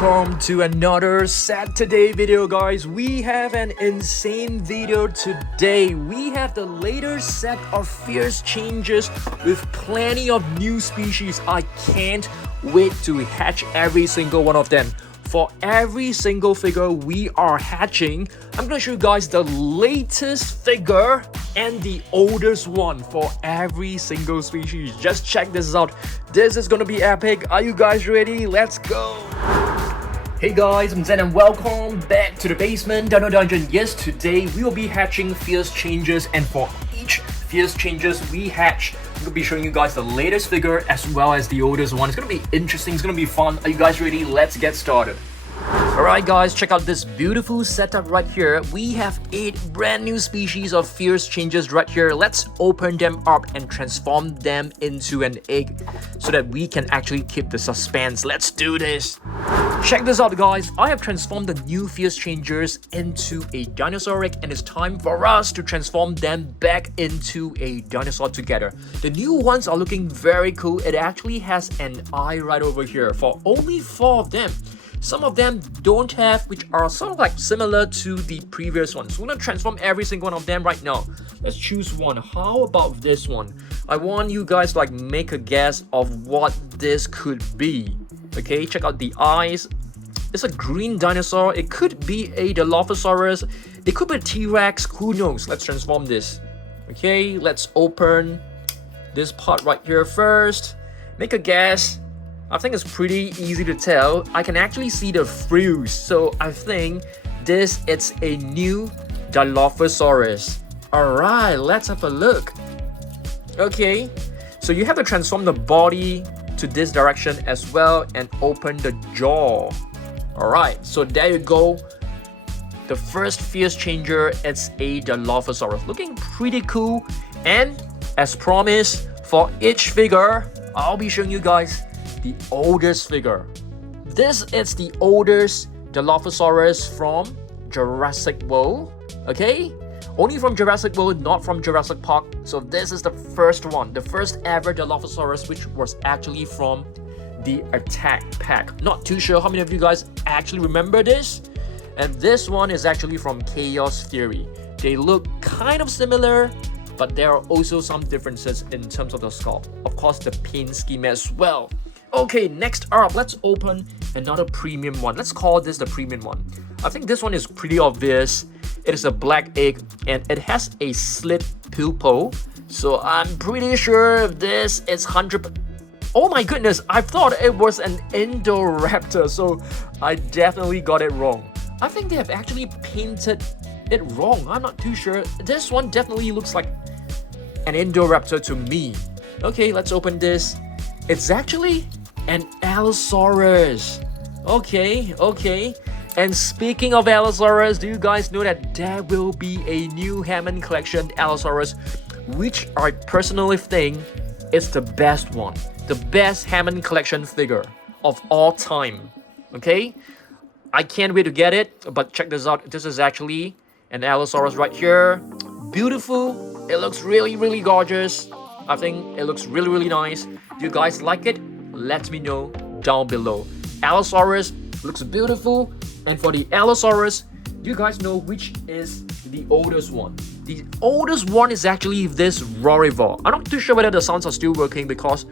welcome to another Saturday video, guys. We have an insane video today. We have the latest set of fierce changes with plenty of new species. I can't wait to hatch every single one of them. For every single figure we are hatching, I'm gonna show you guys the latest figure and the oldest one for every single species. Just check this out. This is gonna be epic. Are you guys ready? Let's go! Hey guys, I'm Zen and welcome back to the basement Dino Dungeon. Yes, today we will be hatching fierce changes, and for each fierce changes we hatch, I'm gonna be showing you guys the latest figure as well as the oldest one. It's gonna be interesting, it's gonna be fun. Are you guys ready? Let's get started. Alright guys, check out this beautiful setup right here. We have 8 brand new species of fierce changes right here. Let's open them up and transform them into an egg so that we can actually keep the suspense. Let's do this. Check this out guys, I have transformed the new fierce changers into a dinosauric, and it's time for us to transform them back into a dinosaur together. The new ones are looking very cool. It actually has an eye right over here for only 4 of them. Some of them don't have, which are sort of like similar to the previous ones. We're gonna transform every single one of them right now. Let's choose one. How about this one? I want you guys to like make a guess of what this could be. Okay, check out the eyes. It's a green dinosaur. It could be a Dilophosaurus. It could be a T-Rex. Who knows? Let's transform this. Okay, let's open this part right here first. Make a guess. I think it's pretty easy to tell. I can actually see the frills, so I think this is a new Dilophosaurus. Alright, let's have a look. Okay, so you have to transform the body to this direction as well and open the jaw. Alright, so there you go. The first fierce changer, it's a Dilophosaurus. Looking pretty cool. And as promised, for each figure, I'll be showing you guys the oldest figure. This is the oldest Dilophosaurus from Jurassic World. Okay, only from Jurassic World, not from Jurassic Park. So this is the first one, the first ever Dilophosaurus, which was actually from the Attack Pack. Not too sure how many of you guys actually remember this. And this one is actually from Chaos Theory. They look kind of similar, but there are also some differences in terms of the sculpt. Of course, the paint scheme as well. Okay, next up, let's open another premium one. Let's call this the premium one. I think this one is pretty obvious. It is a black egg and it has a slit pupil. So I'm pretty sure this is 100%. Oh my goodness, I thought it was an Indoraptor, so I definitely got it wrong. I think they have actually painted it wrong. I'm not too sure. This one definitely looks like an Indoraptor to me. Okay, let's open this. It's actually an Allosaurus. Okay. And speaking of Allosaurus, do you guys know that there will be a new Hammond Collection Allosaurus, which I personally think is the best one. The best Hammond Collection figure of all time. Okay? I can't wait to get it, but check this out. This is actually an Allosaurus right here. Beautiful. It looks really gorgeous. I think it looks really nice. Do you guys like it? Let me know down below. Allosaurus looks beautiful. And for the Allosaurus, do you guys know which is the oldest one? The oldest one is actually this Rorivore. I'm not too sure whether the sounds are still working because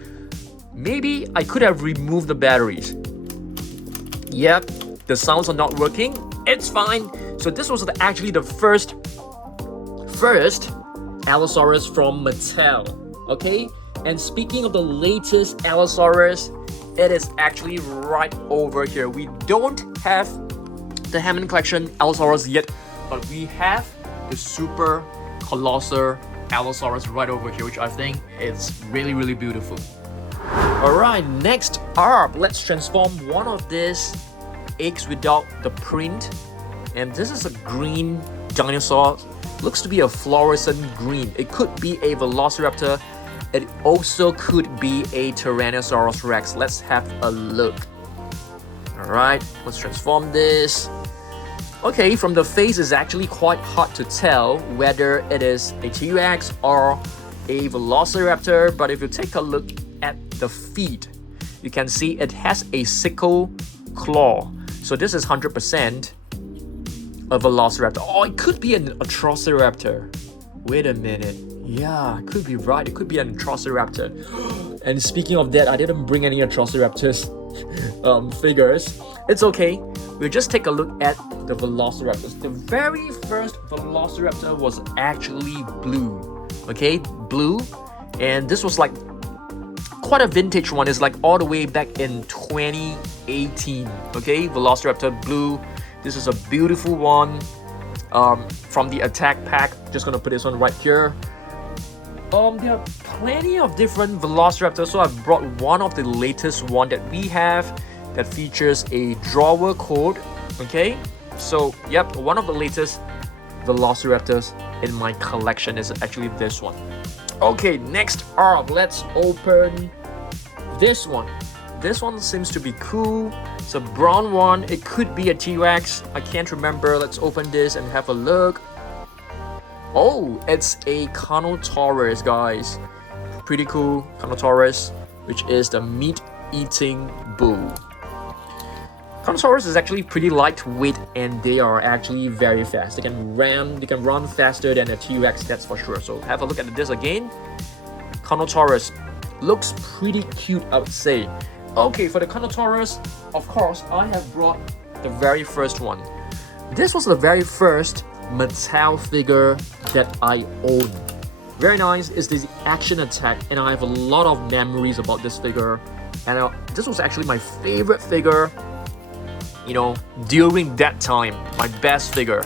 maybe I could have removed the batteries. Yep, the sounds are not working. It's fine. So this was actually the first Allosaurus from Mattel. Okay, and speaking of the latest Allosaurus, it is actually right over here. We don't have the Hammond Collection Allosaurus yet, but we have the super colossal Allosaurus right over here, which I think is really beautiful. Alright, next up, let's transform one of these eggs without the print. And this is a green dinosaur. Looks to be a fluorescent green. It could be a Velociraptor. It also could be a Tyrannosaurus Rex. Let's have a look. Alright, let's transform this. Okay, from the face, it's actually quite hard to tell whether it is a T-Rex or a Velociraptor. But if you take a look at the feet, you can see it has a sickle claw. So this is 100% a Velociraptor. Oh, it could be an Atrociraptor. Wait a minute. Yeah, it could be right. It could be an Atrociraptor. And speaking of that, I didn't bring any Atrociraptors figures. It's okay. We'll just take a look at the Velociraptors. The very first Velociraptor was actually blue. Okay, blue. And this was like quite a vintage one. It's like all the way back in 2018. Okay, Velociraptor blue. This is a beautiful one from the attack pack. Just gonna put this one right here. There are plenty of different Velociraptors, so I've brought one of the latest one that we have that features a drawer code. Okay, so yep, one of the latest Velociraptors in my collection is actually this one. Okay, next up, let's open this one. This one seems to be cool. It's a brown one. It could be a T-Rex. I can't remember. Let's open this and have a look. Oh, it's a Carnotaurus, guys. Pretty cool. Carnotaurus, which is the meat-eating bull. Carnotaurus is actually pretty lightweight and they are actually very fast. They can run faster than a T-Rex, that's for sure. So have a look at this again. Carnotaurus looks pretty cute, I would say. Okay, for the Carnotaurus, of course, I have brought the very first one. This was the very first Mattel figure that I own. Very nice. It's the action attack, and I have a lot of memories about this figure. And this was actually my favorite figure, you know, during that time. My best figure.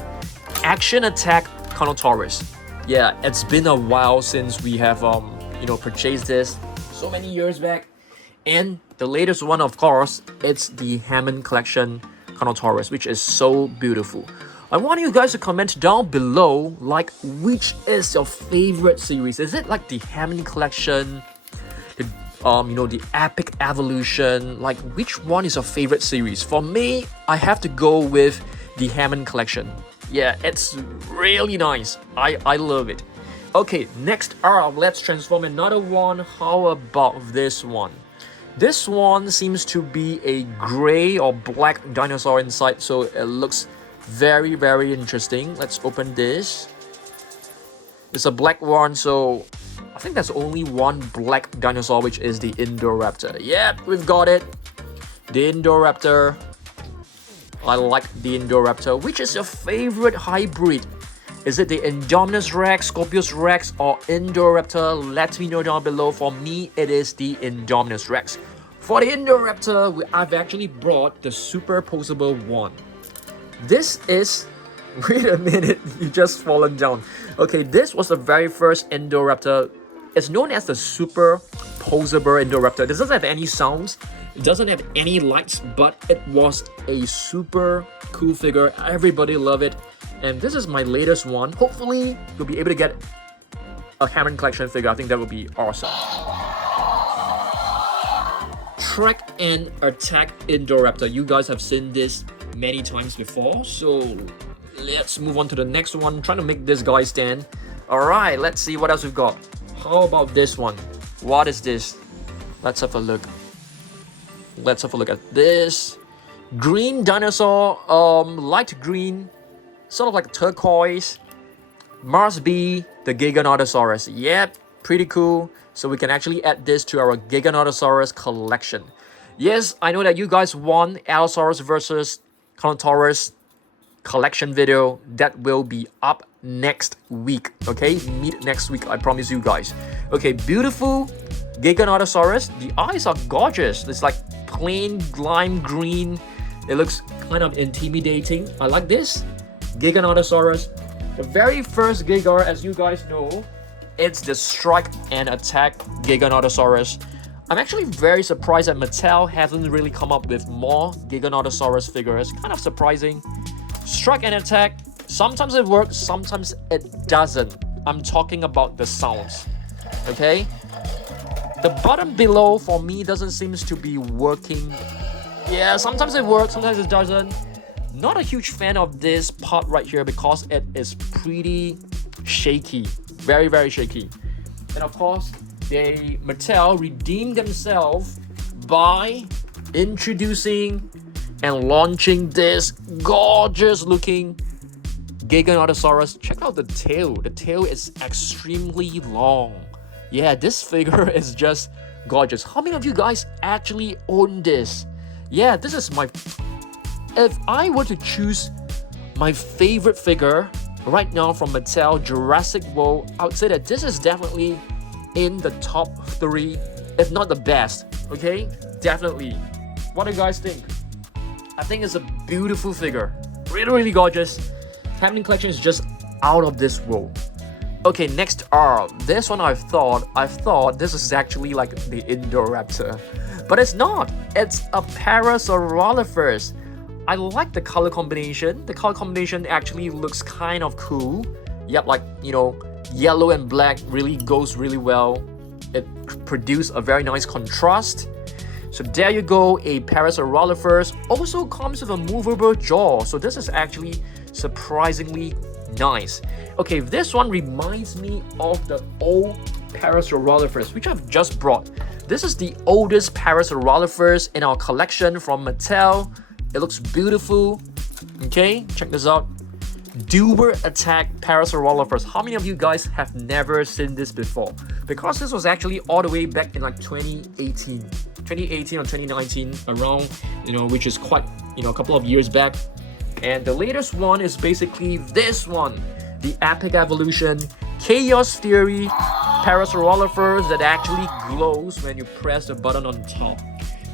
Action attack Carnotaurus. Yeah, it's been a while since we have you know, purchased this. So many years back. And the latest one, of course, it's the Hammond Collection Carnotaurus, which is so beautiful. I want you guys to comment down below, like, which is your favorite series? Is it like the Hammond Collection, the you know, the Epic Evolution? Like, which one is your favorite series? For me, I have to go with the Hammond Collection. Yeah, it's really nice. I love it. Okay, next up, let's transform another one. How about this one? This one seems to be a gray or black dinosaur inside, so it looks very, very interesting. Let's open this. It's a black one, so I think there's only one black dinosaur, which is the Indoraptor. Yep, we've got it. The Indoraptor. I like the Indoraptor. Which is your favorite hybrid? Is it the Indominus Rex, Scorpius Rex, or Indoraptor? Let me know down below. For me, it is the Indominus Rex. For the Indoraptor, I've actually brought the superposable one. This is... Wait a minute, you just fallen down. Okay, this was the very first Indoraptor. It's known as the superposable Indoraptor. This doesn't have any sounds. It doesn't have any lights, but it was a super cool figure. Everybody loved it. And this is my latest one. Hopefully, you'll be able to get a Hammond Collection figure. I think that would be awesome. Track and Attack Indoraptor. You guys have seen this many times before. So let's move on to the next one. I'm trying to make this guy stand. Alright, let's see what else we've got. How about this one? What is this? Let's have a look. Let's have a look at this. Green dinosaur. Light green. Sort of like turquoise. Must be the Giganotosaurus. Yep, pretty cool. So we can actually add this to our Giganotosaurus collection. Yes, I know that you guys want Allosaurus versus Carnotaurus collection video. That will be up next week. Okay, meet next week, I promise you guys. Okay, beautiful Giganotosaurus. The eyes are gorgeous. It's like plain lime green. It looks kind of intimidating. I like this. Giganotosaurus. The very first Giga, as you guys know, it's the Strike and Attack Giganotosaurus. I'm actually very surprised that Mattel hasn't really come up with more Giganotosaurus figures. Kind of surprising. Strike and Attack, sometimes it works, sometimes it doesn't. I'm talking about the sounds. Okay? The button below for me doesn't seem to be working. Yeah, sometimes it works, sometimes it doesn't. Not a huge fan of this part right here because it is pretty shaky. Very, very shaky. And of course, Mattel redeemed themselves by introducing and launching this gorgeous looking Giganotosaurus. Check out the tail. The tail is extremely long. Yeah, this figure is just gorgeous. How many of you guys actually own this? Yeah, this is my... If I were to choose my favorite figure right now from Mattel Jurassic World, I would say that this is definitely in the top 3, if not the best. Okay, definitely. What do you guys think? I think it's a beautiful figure, really gorgeous. Happening collection is just out of this world. Okay, next up, this one I thought this is actually like the Indoraptor, but it's not. It's a Parasaurolophus. I like the color combination. The color combination actually looks kind of cool. Yep, like, you know, yellow and black really goes really well. It produces a very nice contrast. So there you go, a Parasaurolophus. Also comes with a movable jaw. So this is actually surprisingly nice. Okay, this one reminds me of the old Parasaurolophus, which I've just brought. This is the oldest Parasaurolophus in our collection from Mattel. It looks beautiful. Okay, check this out. Duber Attack Parasaurolophus. How many of you guys have never seen this before? Because this was actually all the way back in like 2018 or 2019, around, you know, which is quite, you know, a couple of years back. And the latest one is basically this one, the Epic Evolution Chaos Theory Parasaurolophus that actually glows when you press the button on top.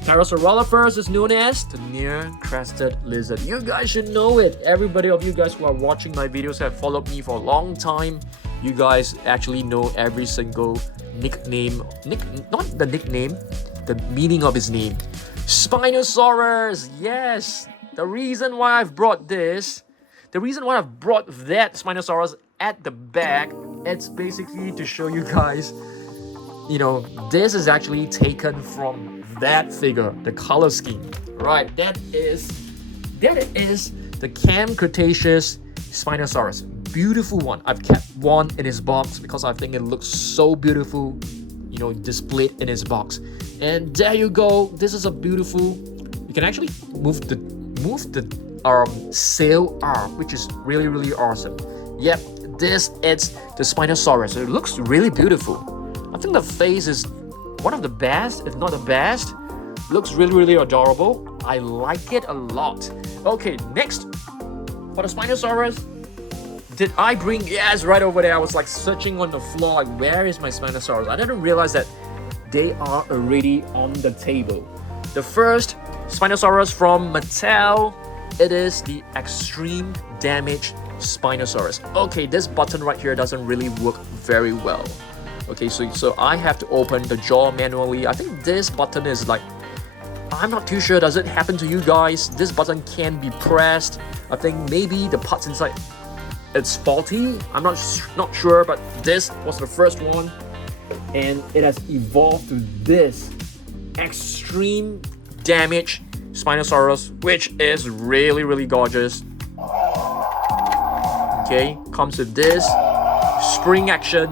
Parasaurolophus is known as the near-crested lizard. You guys should know it. Everybody of you guys who are watching my videos have followed me for a long time. You guys actually know every single nickname. Not the nickname, the meaning of his name. Spinosaurus, yes. The reason why I've brought that Spinosaurus at the back, it's basically to show you guys, you know, this is actually taken from that figure, the color scheme. Right, that is the Cam Cretaceous Spinosaurus. Beautiful one. I've kept one in his box because I think it looks so beautiful, you know, displayed in his box. And there you go. This is a beautiful. You can actually move the sail arm, which is really awesome. Yep, this is the Spinosaurus. It looks really beautiful. I think the face is one of the best, if not the best. Looks really adorable. I like it a lot. Okay, next for the Spinosaurus. Did I bring? Yes, right over there. I was like searching on the floor, like, where is my Spinosaurus? I didn't realize that they are already on the table. The first Spinosaurus from Mattel, it is the Extreme Damage Spinosaurus. Okay, this button right here doesn't really work very well. Okay, so I have to open the jaw manually. I think this button is like, I'm not too sure. Does it happen to you guys? This button can be pressed. I think maybe the parts inside, it's faulty. I'm not sure, but this was the first one, and it has evolved to this Extreme Damage Spinosaurus, which is really gorgeous. Okay, comes with this spring action,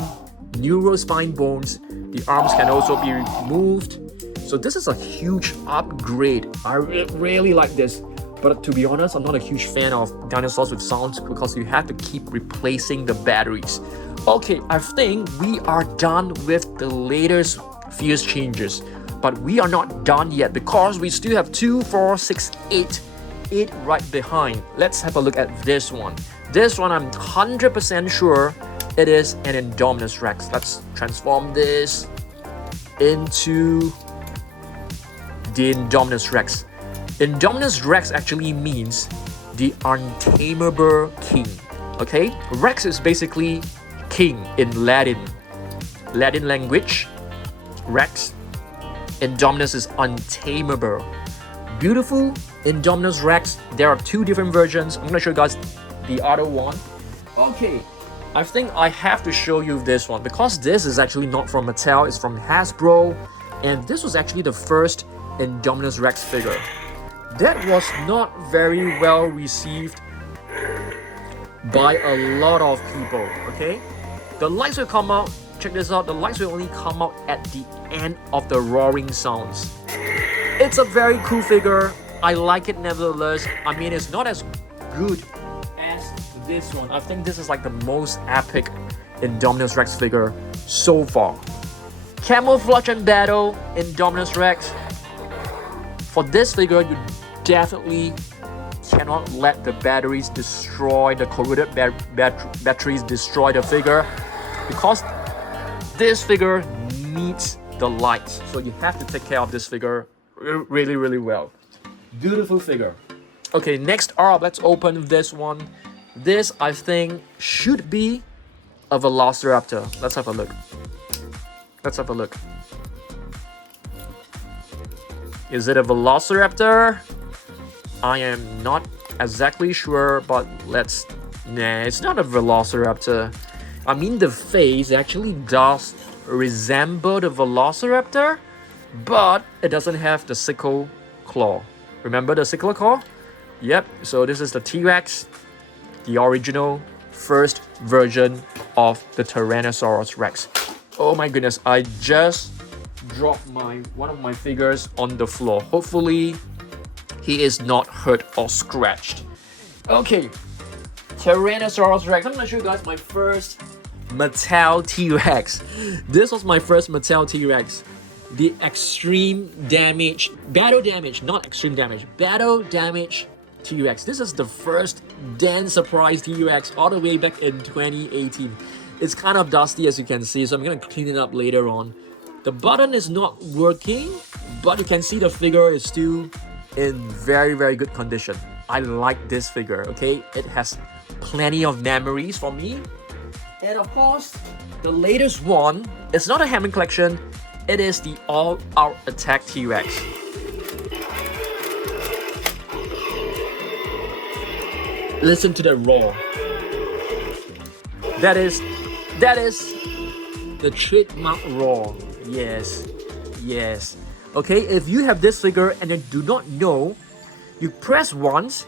neurospine bones. The arms can also be removed. So this is a huge upgrade. I really like this. But to be honest, I'm not a huge fan of dinosaurs with sounds because you have to keep replacing the batteries. Okay, I think we are done with the latest fierce changes. But we are not done yet because we still have 2, 4, 6, 8 right behind. Let's have a look at this one. This one, I'm 100% sure it is an Indominus Rex. Let's transform this into the Indominus Rex. Indominus Rex actually means the untamable king. Okay, Rex is basically king in Latin language. Rex. Indominus is untamable. Beautiful Indominus Rex. There are 2 different versions. I'm gonna show you guys the other one. Okay, I think I have to show you this one because this is actually not from Mattel, it's from Hasbro, and this was actually the first Indominus Rex figure. That was not very well received by a lot of people, okay? The lights will come out, check this out, the lights will only come out at the end of the roaring sounds. It's a very cool figure. I like it nevertheless. I mean, it's not as good as this one. I think this is like the most epic Indominus Rex figure so far. Camouflage and battle Indominus Rex. For this figure, you definitely cannot let the batteries destroy, the corroded batteries destroy the figure, because this figure needs the light. So you have to take care of this figure really, really well. Beautiful figure. Okay, next up, let's open this one. This, I think, should be a Velociraptor. Let's have a look. Let's have a look. Is it a Velociraptor? I am not exactly sure, but let's... Nah, it's not a Velociraptor. I mean, the face actually does resemble the Velociraptor, but it doesn't have the sickle claw. Remember the sickle claw? Yep, so this is the T-Rex, the original first version of the Tyrannosaurus Rex. Oh my goodness, I just dropped one of my figures on the floor. Hopefully, he is not hurt or scratched. Okay, Tyrannosaurus Rex. I'm gonna show you guys my first Mattel T-Rex. This was my first Mattel T-Rex. The extreme damage, battle damage, not extreme damage, battle damage T-Rex. This is the first Dan Surprise T-Rex all the way back in 2018. It's kind of dusty as you can see, so I'm gonna clean it up later on. The button is not working, but you can see the figure is still in very, very good condition. I like this figure, okay? It has plenty of memories for me. And of course, the latest one, it's not a Hammond collection, it is the All-Out Attack T-Rex. Listen to the roar. That is the trademark roar. Yes, yes. Okay, if you have this figure and you do not know, you press once,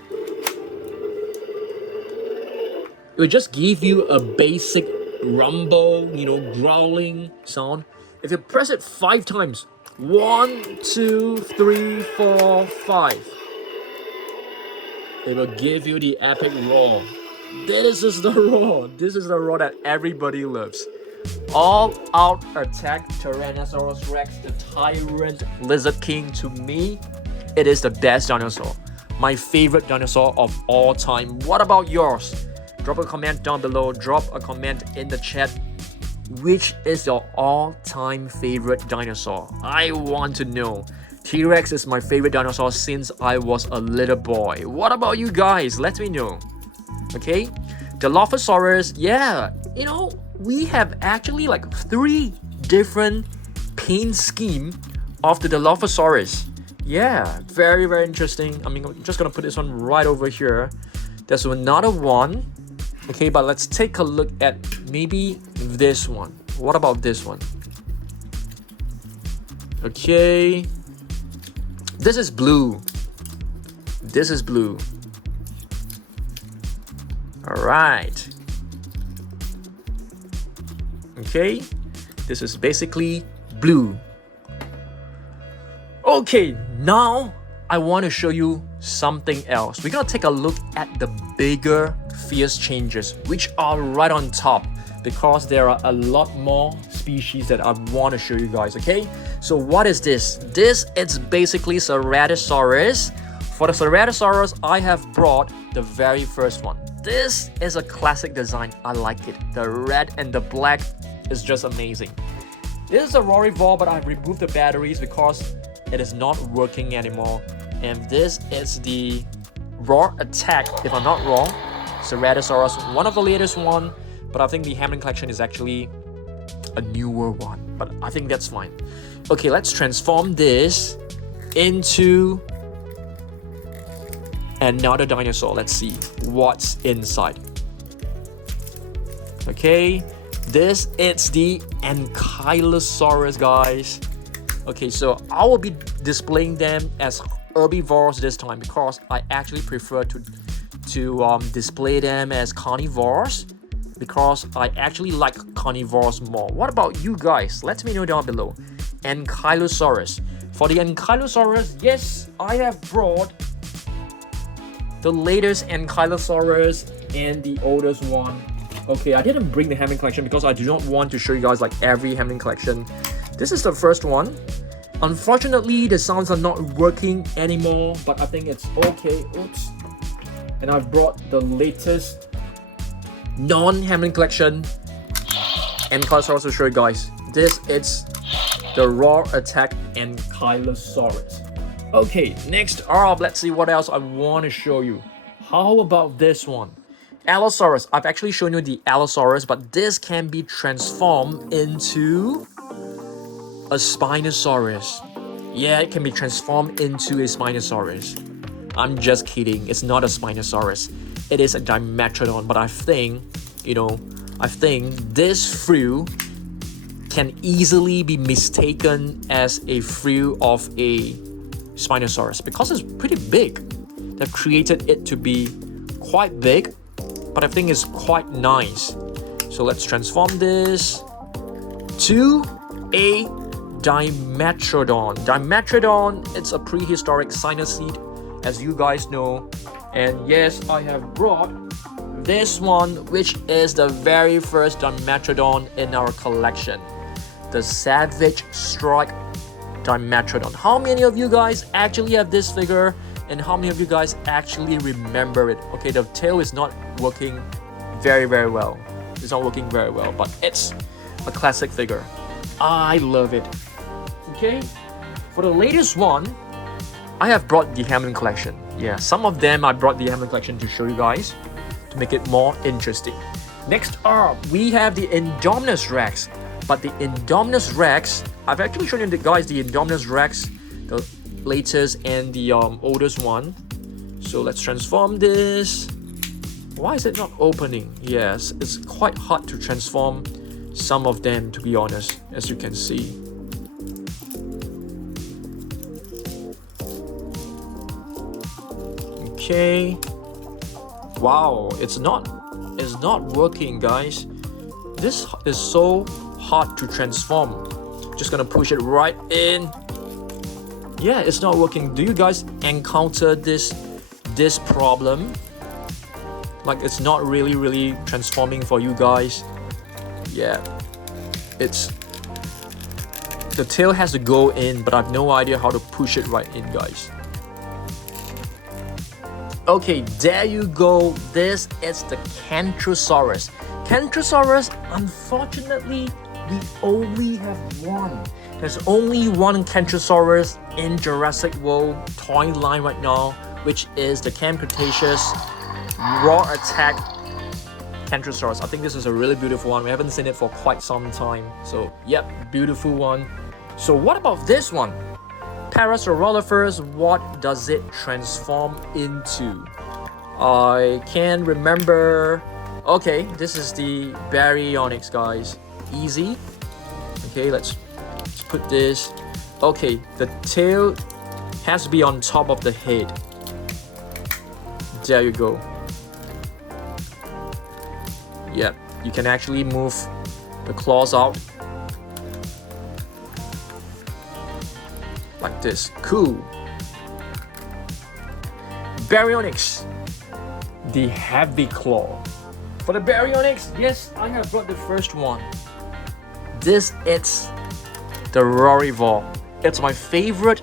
it will just give you a basic rumble, growling sound. If you press it 5 times, 1, 2, 3, 4, 5, it will give you the epic roar. This is the roar. This is the roar that everybody loves. All-Out Attack Tyrannosaurus Rex, the Tyrant Lizard King. To me, it is the best dinosaur. My favorite dinosaur of all time. What about yours? Drop a comment down below. Drop a comment in the chat. Which is your all-time favorite dinosaur? I want to know. T-Rex is my favorite dinosaur since I was a little boy. What about you guys? Let me know. Okay? The Dilophosaurus, yeah, we have actually like 3 different paint scheme of the Dilophosaurus. Yeah, very, very interesting. I mean, I'm just gonna put this one right over here. There's another one. Okay, but let's take a look at maybe this one. What about this one? Okay. This is blue. This is blue. All right. Okay, this is basically blue. Okay, now I want to show you something else. We're gonna take a look at the bigger fierce changes, which are right on top, because there are a lot more species that I want to show you guys. Okay, so what is this? This is basically Ceratosaurus. For the Ceratosaurus, I have brought the very first one. This is a classic design. I like it. The red and the black is just amazing. This is a Rorivore, but I've removed the batteries because it is not working anymore. And this is the Raw Attack, if I'm not wrong. Ceratosaurus, one of the latest one, but I think the Hammond collection is actually a newer one. But I think that's fine. Okay, let's transform this into another dinosaur. Let's see what's inside. Okay, this is the Ankylosaurus, guys. Okay, so I will be displaying them as herbivores this time because I actually prefer to display them as carnivores because I actually like carnivores more. What about you guys? Let me know down below. Ankylosaurus. For the Ankylosaurus, yes, I have brought the latest Ankylosaurus and the oldest one. Okay, I didn't bring the Hamlin collection because I do not want to show you guys like every Hamlin collection. This is the first one. Unfortunately, the sounds are not working anymore, but I think it's okay. Oops. And I've brought the latest non-Hamlin collection Ankylosaurus to show you guys. This is the Raw Attack Ankylosaurus. Okay, next up, let's see what else I want to show you. How about this one? Allosaurus. I've actually shown you the Allosaurus, but this can be transformed into a Spinosaurus. Yeah, it can be transformed into a Spinosaurus. I'm just kidding. It's not a Spinosaurus. It is a Dimetrodon, but I think this frill can easily be mistaken as a frill of a Spinosaurus because it's pretty big. They've created it to be quite big, but I think it's quite nice. So let's transform this to a Dimetrodon. Dimetrodon, it's a prehistoric cynosed, as you guys know. And yes, I have brought this one, which is the very first Dimetrodon in our collection. The Savage Strike Dimetrodon. How many of you guys actually have this figure? And how many of you guys actually remember it? Okay, the tail is not working very well. It's not working very well, but it's a classic figure. I love it. Okay, for the latest one, I have brought the Hamlin collection. Yeah, some of them I brought the Hamlin collection to show you guys to make it more interesting. Next up, we have the Indominus Rex. But the Indominus Rex, I've actually shown you guys the Indominus Rex, the latest and the oldest one. So let's transform this. Why is it not opening? Yes, it's quite hard to transform some of them, to be honest, as you can see. Okay. Wow, it's not working, guys. This is so hard to transform. Just gonna push it right in. Yeah, it's not working. Do you guys encounter this problem? Like it's not really transforming for you guys. Yeah, the tail has to go in, but I have no idea how to push it right in, guys. Okay, there you go. This is the Kentrosaurus. Kentrosaurus, unfortunately, we only have one. There's only one Kentrosaurus in Jurassic World toy line right now, which is the Camp Cretaceous Raw Attack Kentrosaurus. I think this is a really beautiful one. We haven't seen it for quite some time. So, yep, beautiful one. So what about this one? Parasaurolophus, what does it transform into? I can't remember. Okay, this is the Baryonyx, guys. Easy. Okay, let's put this. Okay, the tail has to be on top of the head. There you go. Yep, you can actually move the claws out like this. Cool. Baryonyx, the heavy claw. For the Baryonyx, yes, I have brought the first one. This is the Rorivore. It's my favorite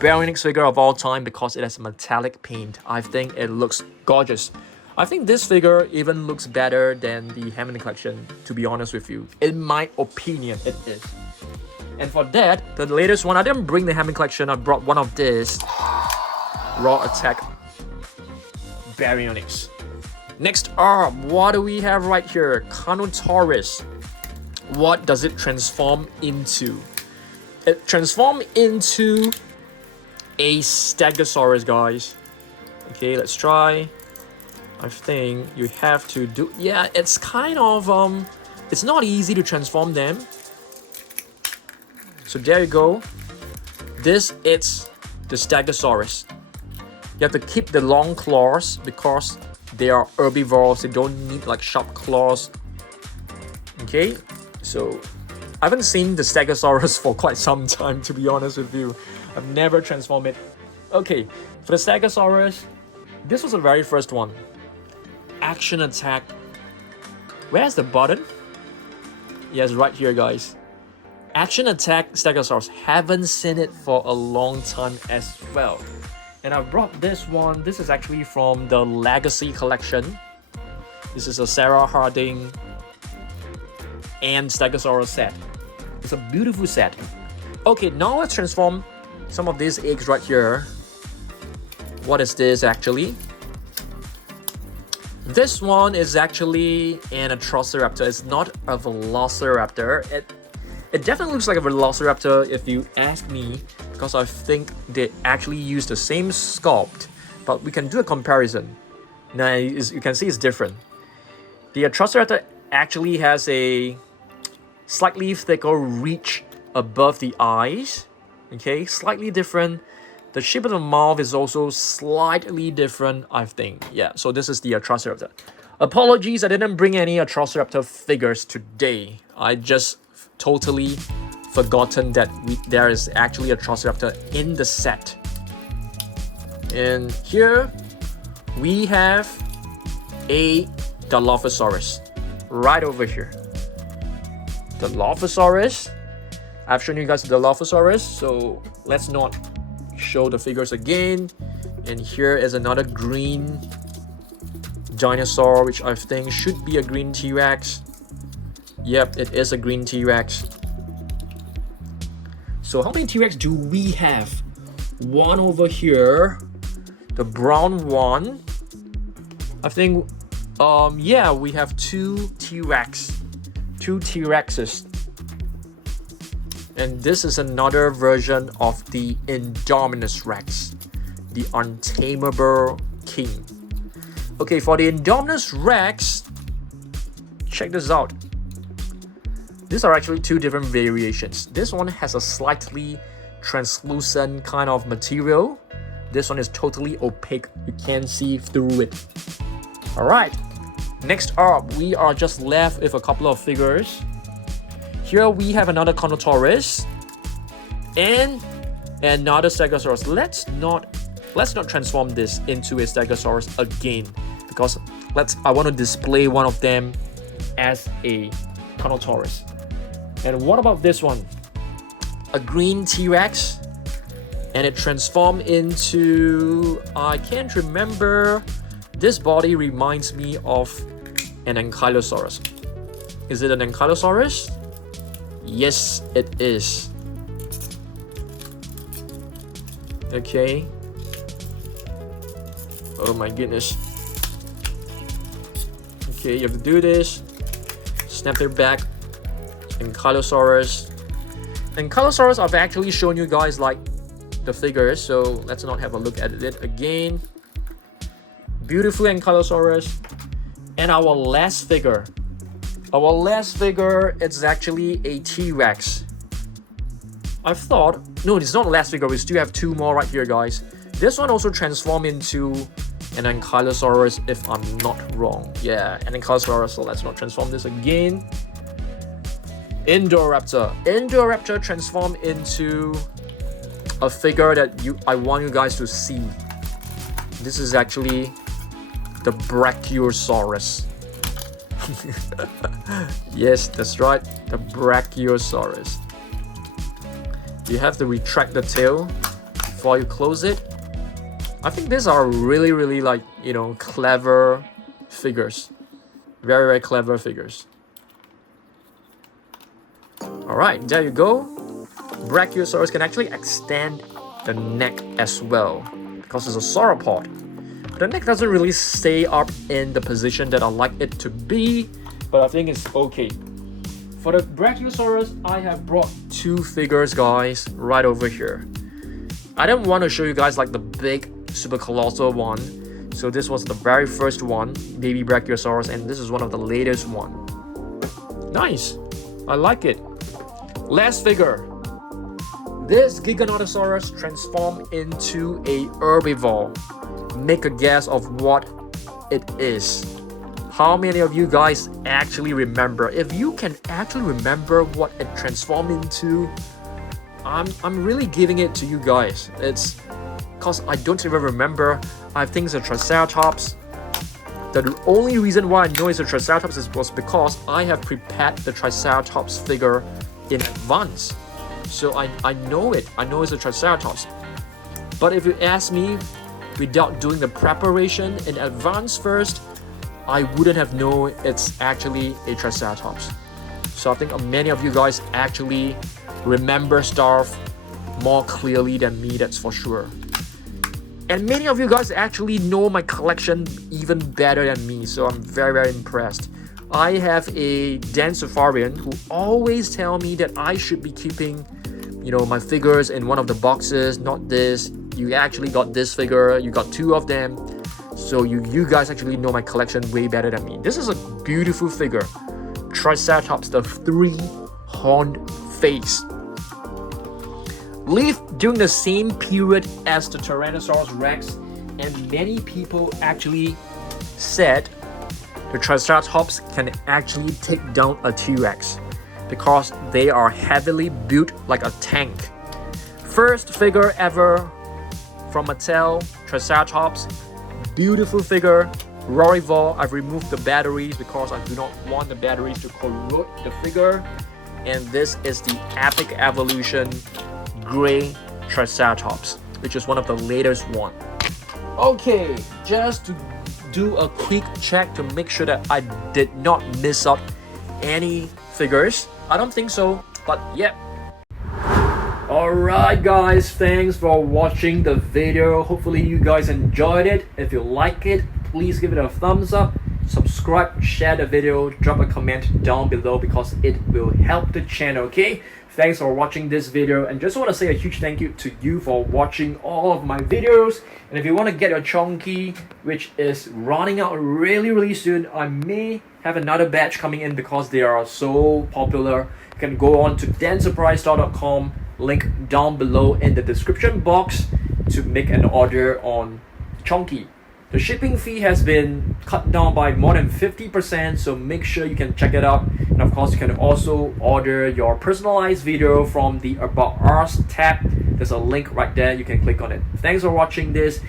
Baryonyx figure of all time because it has metallic paint. I think it looks gorgeous. I think this figure even looks better than the Hamlin collection, to be honest with you. In my opinion, it is. And for that, the latest one, I didn't bring the Hamlin collection, I brought one of this Raw Attack Baryonyx. Next up, what do we have right here? Carnotaurus. What does it transform into? It transforms into a Stegosaurus, guys. Okay, let's try. I think you have to do... Yeah, it's kind of... it's not easy to transform them. So there you go. This is the Stegosaurus. You have to keep the long claws because they are herbivores. They don't need like sharp claws. Okay, so I haven't seen the Stegosaurus for quite some time, to be honest with you. I've never transformed it. Okay, for the Stegosaurus, This was the very first one. Action attack. Where's the button? Yes, right here, guys. Action attack Stegosaurus. Haven't seen it for a long time as well. And I brought this one. This is actually from the Legacy collection. This is a Sarah Harding and Stegosaurus set. It's a beautiful set. Okay, now let's transform some of these eggs right here. What is this actually? This one is actually an Atrociraptor. It's not a Velociraptor. It definitely looks like a Velociraptor if you ask me, because I think they actually use the same sculpt, but we can do a comparison. Now you can see it's different. The Atrociraptor actually has a slightly thicker reach above the eyes. Okay, slightly different. The shape of the mouth is also slightly different, I think. Yeah, so this is the Atrociraptor. Apologies, I didn't bring any Atrociraptor figures today. I just totally forgotten that there is actually a Atrociraptor in the set. And here we have a Dilophosaurus right over here. Dilophosaurus. I've shown you guys the Dilophosaurus, so let's not show the figures again. And here is another green dinosaur, which I think should be a green T-Rex. Yep, it is a green T-Rex. So how many T-Rex do we have? One over here, the brown one. I think, yeah, we have two T-Rex, two T-Rexes. And this is another version of the Indominus Rex, the untamable king. Okay, for the Indominus Rex, check this out. These are actually two different variations. This one has a slightly translucent kind of material. This one is totally opaque. You can't see through it. Alright, next up, we are just left with a couple of figures. Here we have another Carnotaurus and another Stegosaurus. Let's not transform this into a Stegosaurus again, because I want to display one of them as a Carnotaurus. And what about this one? A green T-Rex, and it transformed into, I can't remember. This body reminds me of an Ankylosaurus. Is it an Ankylosaurus? Yes, it is. Okay. Oh my goodness. Okay, you have to do this. Snap their back. Ankylosaurus. Ankylosaurus, I've actually shown you guys like the figures, so let's not have a look at it again. Beautiful Ankylosaurus. And our last figure. Our last figure, it's actually a T-Rex. I thought, no, it's not the last figure. We still have two more right here, guys. This one also transformed into an Ankylosaurus, if I'm not wrong. Yeah, an Ankylosaurus, so let's not transform this again. Indoraptor. Indoraptor transformed into a figure that I want you guys to see. This is actually the Brachiosaurus. Yes, that's right, the Brachiosaurus. You have to retract the tail before you close it. I think these are really like, you know, clever figures. Very clever figures. Alright, there you go. Brachiosaurus can actually extend the neck as well, because it's a sauropod. The neck doesn't really stay up in the position that I like it to be, but I think it's okay. For the Brachiosaurus, I have brought two figures, guys, right over here. I didn't want to show you guys like the big super colossal one, so this was the very first one, baby Brachiosaurus, and this is one of the latest one. Nice, I like it. Last figure. This Giganotosaurus transformed into a herbivore. Make a guess of what it is. How many of you guys actually remember? If you can actually remember what it transformed into, I'm really giving it to you guys. It's because I don't even remember I think it's a Triceratops. The only reason why I know it's a Triceratops was because I have prepared the Triceratops figure in advance. So I know it. I know it's a Triceratops. But if you ask me, without doing the preparation in advance first, I wouldn't have known it's actually a Triceratops. So I think many of you guys actually remember stuff more clearly than me, that's for sure. And many of you guys actually know my collection even better than me, so I'm very, very impressed. I have a Densifarian who always tell me that I should be keeping, my figures in one of the boxes, not this. You actually got this figure, you got 2 of them. So you guys actually know my collection way better than me. This is a beautiful figure. Triceratops, the 3-horned face. Lived during the same period as the Tyrannosaurus Rex, and many people actually said the Triceratops can actually take down a T-Rex because they are heavily built like a tank. First figure ever from Mattel, Triceratops. Beautiful figure. Rorivol, I've removed the batteries because I do not want the batteries to corrode the figure. And this is the Epic Evolution Gray Triceratops, which is one of the latest one. Okay, just to do a quick check to make sure that I did not miss out any figures. I don't think so, but yeah. Alright guys, thanks for watching the video. Hopefully you guys enjoyed it. If you like it, please give it a thumbs up, subscribe, share the video, drop a comment down below because it will help the channel, okay? Thanks for watching this video, and just want to say a huge thank you to you for watching all of my videos. And if you want to get your chunky, which is running out really soon, I may have another batch coming in because they are so popular. You can go on to dancesurprisestore.com, link down below in the description box to make an order on chunky. The shipping fee has been cut down by more than 50%, so make sure you can check it out. And of course, you can also order your personalized video from the About Us tab. There's a link right there, you can click on it. Thanks for watching this.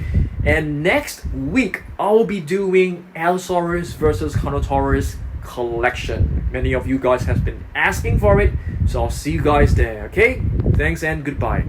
And next week, I'll be doing Allosaurus versus Carnotaurus collection. Many of you guys have been asking for it, so I'll see you guys there, okay? Thanks and goodbye.